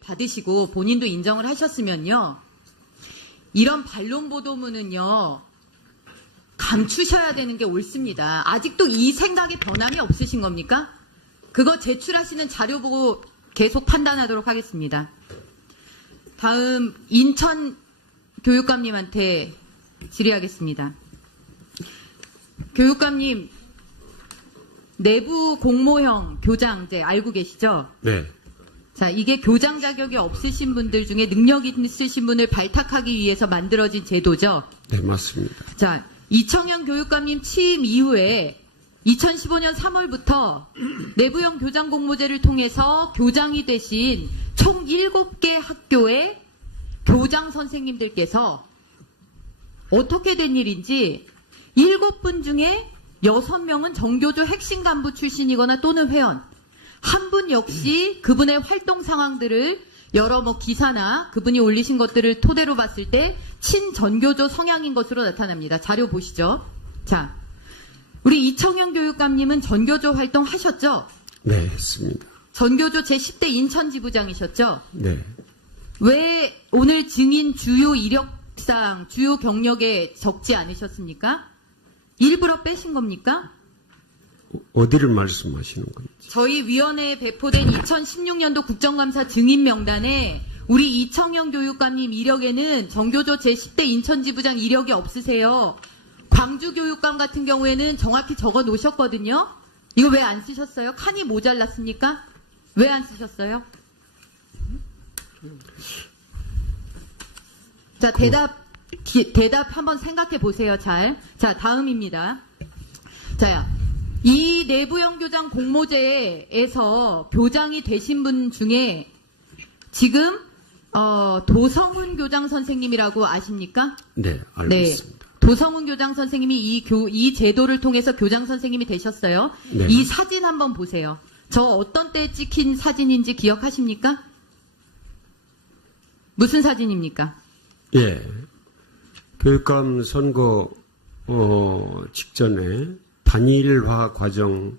받으시고 본인도 인정을 하셨으면요. 이런 반론 보도문은요. 감추셔야 되는 게 옳습니다. 아직도 이 생각에 변함이 없으신 겁니까? 그거 제출하시는 자료 보고 계속 판단하도록 하겠습니다. 다음 인천 교육감님한테 질의하겠습니다. 교육감님, 내부 공모형 교장제 알고 계시죠? 네. 자, 이게 교장 자격이 없으신 분들 중에 능력 있으신 분을 발탁하기 위해서 만들어진 제도죠? 네, 맞습니다. 자, 이청현 교육감님 취임 이후에 2015년 3월부터 내부형 교장 공모제를 통해서 교장이 되신 총 7개 학교의 교장 선생님들께서 어떻게 된 일인지 7분 중에 6명은 정교조 핵심 간부 출신이거나 또는 회원, 한 분 역시 그분의 활동 상황들을 여러 기사나 그분이 올리신 것들을 토대로 봤을 때 친전교조 성향인 것으로 나타납니다. 자료 보시죠. 자, 우리 이청현 교육감님은 전교조 활동 하셨죠? 네, 했습니다. 전교조 제10대 인천지부장이셨죠? 네. 왜 오늘 증인 주요 이력상, 주요 경력에 적지 않으셨습니까? 일부러 빼신 겁니까? 어디를 말씀하시는 건지. 저희 위원회에 배포된 2016년도 국정감사 증인 명단에 우리 이청현 교육감님 이력에는 전교조 제10대 인천지부장 이력이 없으세요. 광주교육감 같은 경우에는 정확히 적어 놓으셨거든요. 이거 왜 안 쓰셨어요? 칸이 모자랐습니까? 왜 안 쓰셨어요? 자, 대답 한번 생각해 보세요, 잘. 자, 다음입니다. 자, 이 내부형 교장 공모제에서 교장이 되신 분 중에 지금 도성훈 교장 선생님이라고 아십니까? 네, 알고 네. 있습니다. 도성훈 교장 선생님이 이 제도를 통해서 교장 선생님이 되셨어요. 네. 이 사진 한번 보세요. 저 어떤 때 찍힌 사진인지 기억하십니까? 무슨 사진입니까? 예. 교육감 선거 직전에 단일화 과정의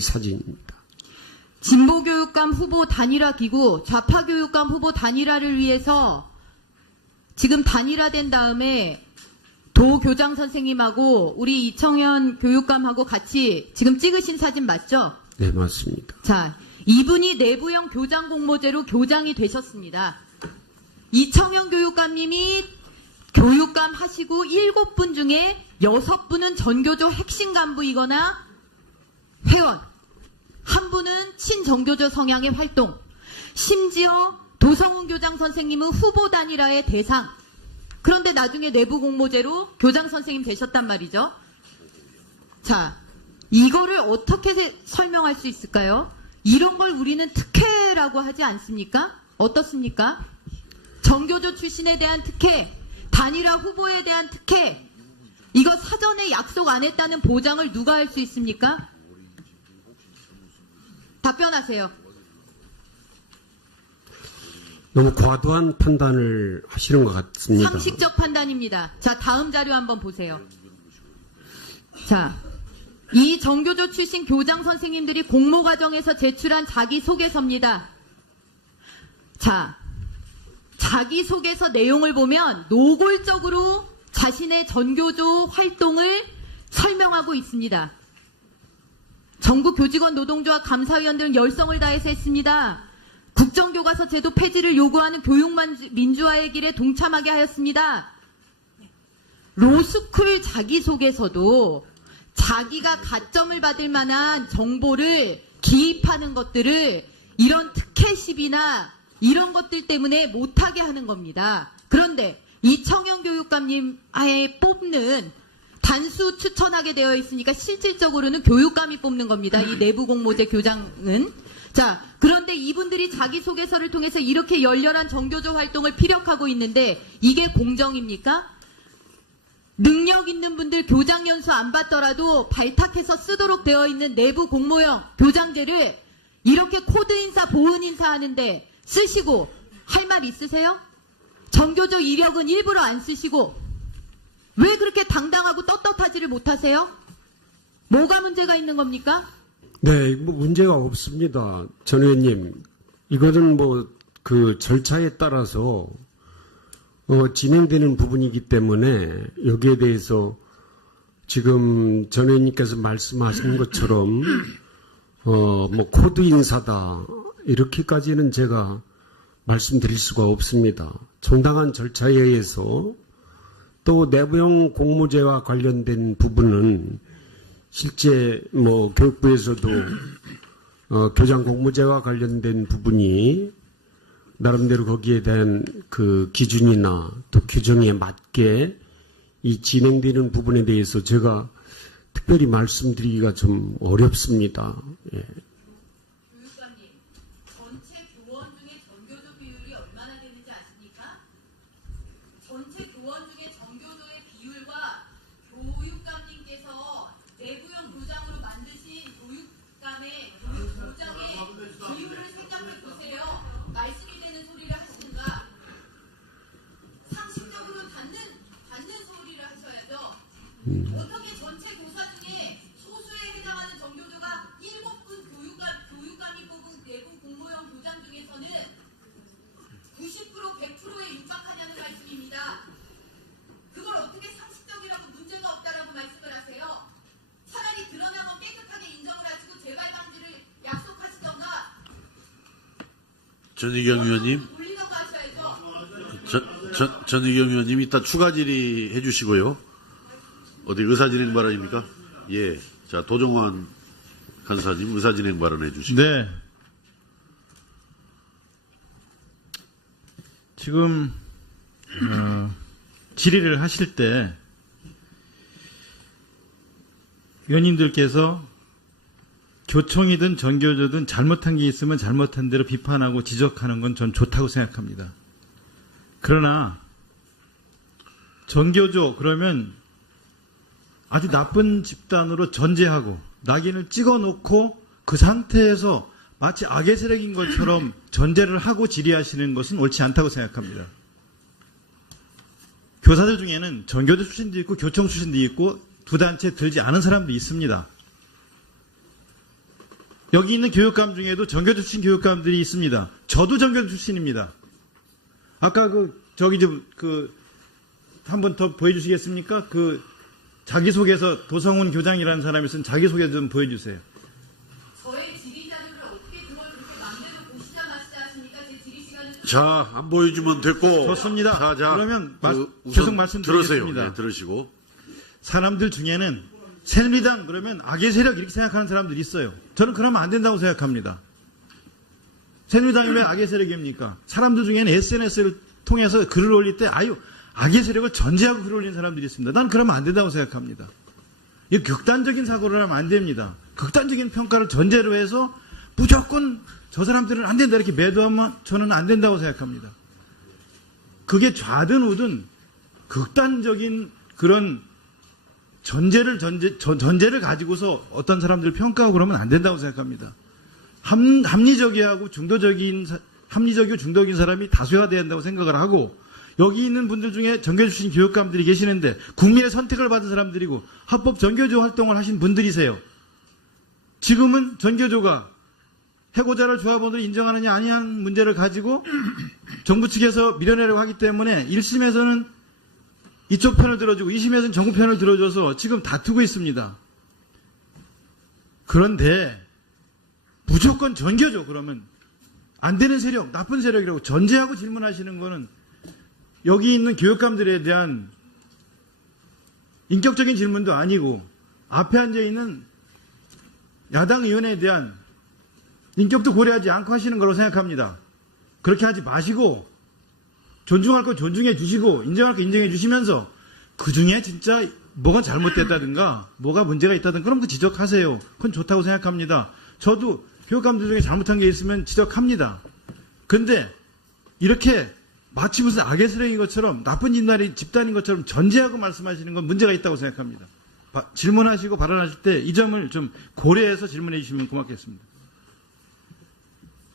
사진입니다. 진보교육감 후보 단일화 기구, 좌파교육감 후보 단일화를 위해서 지금 단일화된 다음에 도 교장 선생님하고 우리 이청현 교육감하고 같이 지금 찍으신 사진 맞죠? 네, 맞습니다. 자, 이분이 내부형 교장 공모제로 교장이 되셨습니다. 이청현 교육감님이 교육감 하시고 7분 중에 6분은 전교조 핵심 간부이거나 회원, 한 분은 친정교조 성향의 활동, 심지어 도성훈 교장 선생님은 후보 단일화의 대상. 그런데 나중에 내부 공모제로 교장 선생님 되셨단 말이죠. 자, 이거를 어떻게 설명할 수 있을까요? 이런 걸 우리는 특혜라고 하지 않습니까? 어떻습니까? 정교조 출신에 대한 특혜, 단일화 후보에 대한 특혜, 이거 사전에 약속 안 했다는 보장을 누가 할 수 있습니까? 답변하세요. 너무 과도한 판단을 하시는 것 같습니다. 상식적 판단입니다. 자, 다음 자료 한번 보세요. 자, 이 정교조 출신 교장 선생님들이 공모 과정에서 제출한 자기소개서입니다. 자, 자기소개서 내용을 보면 노골적으로 자신의 전교조 활동을 설명하고 있습니다. 전국 교직원 노동조합 감사위원 등 열성을 다해서 했습니다. 국정교과서 제도 폐지를 요구하는 교육 민주화의 길에 동참하게 하였습니다. 로스쿨 자기소개서도 자기가 가점을 받을 만한 정보를 기입하는 것들을 이런 특혜 시비나 이런 것들 때문에 못하게 하는 겁니다. 그런데 이청현 교육감님 아예 뽑는 단수 추천하게 되어 있으니까 실질적으로는 교육감이 뽑는 겁니다. 이 내부 공모제 교장은. 자, 그런데 이분들이 자기소개서를 통해서 이렇게 열렬한 정교조 활동을 피력하고 있는데 이게 공정입니까? 능력 있는 분들 교장 연수 안 받더라도 발탁해서 쓰도록 되어 있는 내부 공모형 교장제를 이렇게 코드 인사, 보은 인사 하는데 쓰시고 할 말 있으세요? 정교조 이력은 일부러 안 쓰시고 왜 그렇게 당당하고 떳떳하지를 못하세요? 뭐가 문제가 있는 겁니까? 네, 뭐 문제가 없습니다. 전 의원님. 이거는 그 절차에 따라서 진행되는 부분이기 때문에 여기에 대해서 지금 전 의원님께서 말씀하신 것처럼 뭐 코드 인사다 이렇게까지는 제가 말씀드릴 수가 없습니다. 정당한 절차에 의해서 또 내부형 공모제와 관련된 부분은 실제 뭐 교육부에서도 교장 공모제와 관련된 부분이 나름대로 거기에 대한 그 기준이나 또 규정에 맞게 이 진행되는 부분에 대해서 제가 특별히 말씀드리기가 좀 어렵습니다. 예. 교육감님, 전체 교원 중에 전교조 비율이 얼마나 되는지 아십니까? 전체 교원 중에 전교조의 비율과 교육감님께서 내부형 교장으로 만드신 교육감의 교장의 비율을 생각해 보세요. 말씀이 되는 소리를 하시는가? 상식적으로 닿는 소리를 하셔야죠. 어떻게 전체 교사 중에 소수에 해당하는 전교조가 7분 교육감이 뽑은 내부 공모형 교장 중에서는 90% 100%에 육박하냐는 말씀입니다. 그걸 어떻게 상식적이라고 문제가 없다라고 말씀을 하세요? 차라리 드러나면 깨끗하게 인정을 하시고 재발 방지를 약속하시던가 전희경 의원님, 돌리던가 하셔야죠. 전희경 의원님 이따 추가 질의해 주시고요. 어디 의사진행 발언입니까? 예. 자, 도정환 간사님 의사진행 발언해 주시고. 네. 지금 질의를 하실 때 의원님들께서 교총이든 전교조든 잘못한 게 있으면 잘못한 대로 비판하고 지적하는 건 전 좋다고 생각합니다. 그러나 전교조 그러면 아주 나쁜 집단으로 전제하고 낙인을 찍어놓고 그 상태에서 마치 악의 세력인 것처럼 전제를 하고 질의하시는 것은 옳지 않다고 생각합니다. 교사들 중에는 전교조 출신도 있고 교총 출신도 있고 두 단체 들지 않은 사람도 있습니다. 여기 있는 교육감 중에도 전교조 출신 교육감들이 있습니다. 저도 전교조 출신입니다. 아까 한 번 더 보여주시겠습니까? 자기소개서 도성훈 교장이라는 사람이 쓴 자기소개 좀 보여주세요. 저의 질의 자료를 어떻게 그걸 그렇게 마음대로 보시자 마시자 하십니까? 제 질의 시간은 자, 안 보여주면 됐고. 좋습니다. 자, 그러면 우선 계속 말씀드리겠습니다. 들으세요. 네, 들으시고. 사람들 중에는 새누리당 그러면 악의 세력 이렇게 생각하는 사람들이 있어요. 저는 그러면 안 된다고 생각합니다. 새누리당이 왜 악의 세력입니까? 사람들 중에는 SNS를 통해서 글을 올릴 때 악의 세력을 전제하고 글을 올리는 사람들이 있습니다. 난 그러면 안 된다고 생각합니다. 이 극단적인 사고를 하면 안 됩니다. 극단적인 평가를 전제로 해서 무조건 저 사람들은 안 된다 이렇게 매도하면 저는 안 된다고 생각합니다. 그게 좌든 우든 극단적인 그런 전제를 가지고서 어떤 사람들을 평가하고 그러면 안 된다고 생각합니다. 합리적이고 중도적인 사람이 다수화돼야 한다고 생각을 하고 여기 있는 분들 중에 전교조 출신 교육감들이 계시는데 국민의 선택을 받은 사람들이고 합법 전교조 활동을 하신 분들이세요. 지금은 전교조가 해고자를 조합원으로 인정하느냐 아니하는 문제를 가지고 정부 측에서 밀어내려고 하기 때문에 1심에서는 이쪽 편을 들어주고 2심에서는 정부 편을 들어줘서 지금 다투고 있습니다. 그런데 무조건 전교조 그러면 안 되는 세력, 나쁜 세력이라고 전제하고 질문하시는 거는 여기 있는 교육감들에 대한 인격적인 질문도 아니고 앞에 앉아있는 야당 의원에 대한 인격도 고려하지 않고 하시는 거라고 생각합니다. 그렇게 하지 마시고 존중할 거 존중해 주시고 인정할 거 인정해 주시면서 그중에 진짜 뭐가 잘못됐다든가 뭐가 문제가 있다든가 그럼 그 지적하세요. 그건 좋다고 생각합니다. 저도 교육감들 중에 잘못한 게 있으면 지적합니다. 근데 이렇게 마치 무슨 악의 세력인 것처럼 나쁜 집단인 것처럼 전제하고 말씀하시는 건 문제가 있다고 생각합니다. 질문하시고 발언하실 때 이 점을 좀 고려해서 질문해 주시면 고맙겠습니다.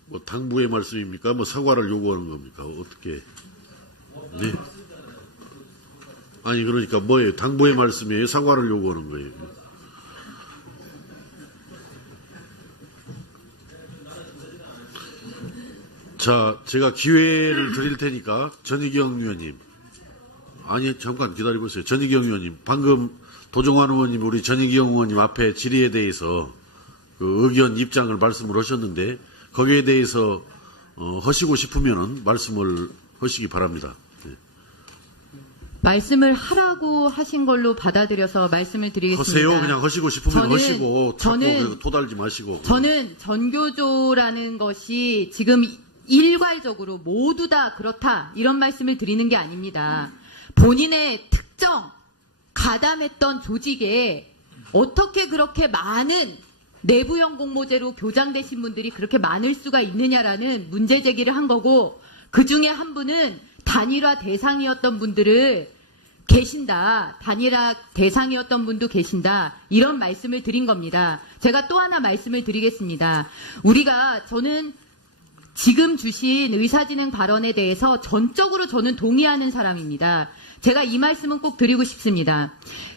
뭐 당부의 말씀입니까? 뭐 사과를 요구하는 겁니까? 어떻게? 네. 아니 그러니까 뭐예요? 당부의 말씀이에요? 사과를 요구하는 거예요? 자, 제가 기회를 드릴 테니까 전희경 의원님. 아니, 잠깐 기다려보세요. 전희경 의원님. 방금 도종환 의원님, 우리 전희경 의원님 앞에 질의에 대해서 그 의견, 입장을 말씀을 하셨는데 거기에 대해서 하시고 싶으면은 말씀을 하시기 바랍니다. 네. 말씀을 하라고 하신 걸로 받아들여서 말씀을 드리겠습니다. 하세요. 그냥 하시고 싶으면 하시고 자꾸 그래서 토달지 마시고. 저는 전교조라는 것이 지금 일괄적으로 모두 다 그렇다 이런 말씀을 드리는 게 아닙니다. 본인의 특정 가담했던 조직에 어떻게 그렇게 많은 내부형 공모제로 교장되신 분들이 그렇게 많을 수가 있느냐라는 문제 제기를 한 거고, 그 중에 한 분은 단일화 대상이었던 분들을 계신다. 단일화 대상이었던 분도 계신다. 이런 말씀을 드린 겁니다. 제가 또 하나 말씀을 드리겠습니다. 저는 지금 주신 의사진행 발언에 대해서 전적으로 저는 동의하는 사람입니다. 제가 이 말씀은 꼭 드리고 싶습니다.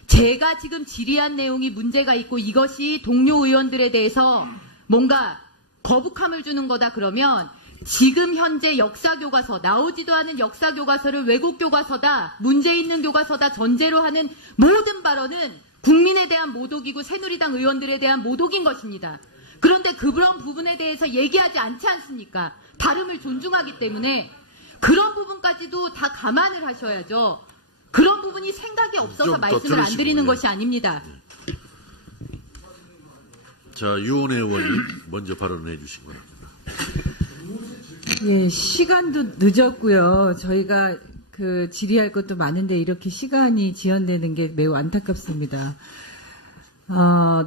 제가 지금 질의한 내용이 문제가 있고 이것이 동료 의원들에 대해서 뭔가 거북함을 주는 거다 그러면 지금 현재 역사교과서, 나오지도 않은 역사교과서를 왜곡 교과서다, 문제 있는 교과서다 전제로 하는 모든 발언은 국민에 대한 모독이고 새누리당 의원들에 대한 모독인 것입니다. 그런데 그런 부분에 대해서 얘기하지 않지 않습니까? 다름을 존중하기 때문에 그런 부분까지도 다 감안을 하셔야죠. 그런 부분이 생각이 없어서 말씀을 안 드리는 것이 아닙니다. 자, 유은혜 의원님 먼저 발언해 주시기 바랍니다. 예, 시간도 늦었고요. 저희가 그 질의할 것도 많은데 이렇게 시간이 지연되는 게 매우 안타깝습니다.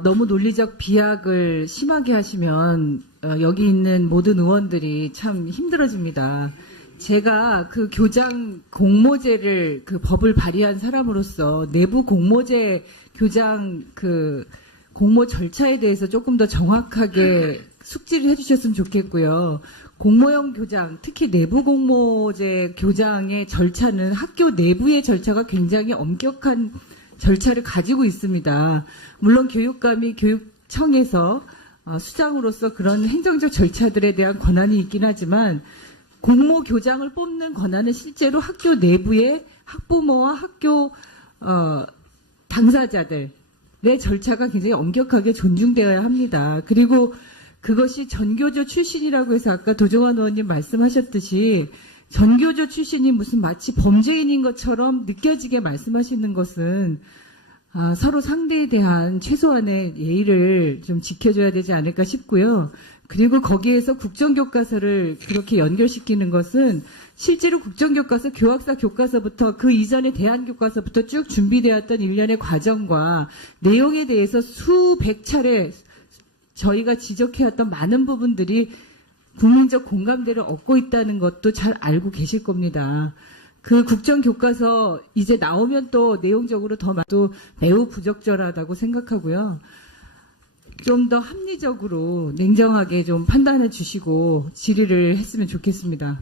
너무 논리적 비약을 심하게 하시면 여기 있는 모든 의원들이 참 힘들어집니다. 제가 그 교장 공모제를 그 법을 발의한 사람으로서 내부 공모제 교장 그 공모 절차에 대해서 조금 더 정확하게 숙지를 해주셨으면 좋겠고요. 공모형 교장, 특히 내부 공모제 교장의 절차는 학교 내부의 절차가 굉장히 엄격한 절차를 가지고 있습니다. 물론 교육감이 교육청에서 수장으로서 그런 행정적 절차들에 대한 권한이 있긴 하지만 공모 교장을 뽑는 권한은 실제로 학교 내부의 학부모와 학교 당사자들의 절차가 굉장히 엄격하게 존중되어야 합니다. 그리고 그것이 전교조 출신이라고 해서 아까 도종환 의원님 말씀하셨듯이 전교조 출신이 무슨 마치 범죄인인 것처럼 느껴지게 말씀하시는 것은 서로 상대에 대한 최소한의 예의를 좀 지켜줘야 되지 않을까 싶고요. 그리고 거기에서 국정교과서를 그렇게 연결시키는 것은 실제로 국정교과서, 교학사 교과서부터 그 이전의 대한교과서부터 쭉 준비되었던 일련의 과정과 내용에 대해서 수백 차례 저희가 지적해왔던 많은 부분들이 국민적 공감대를 얻고 있다는 것도 잘 알고 계실 겁니다. 그 국정교과서 이제 나오면 또 내용적으로 또 매우 부적절하다고 생각하고요. 좀 더 합리적으로 냉정하게 좀 판단해 주시고 질의를 했으면 좋겠습니다.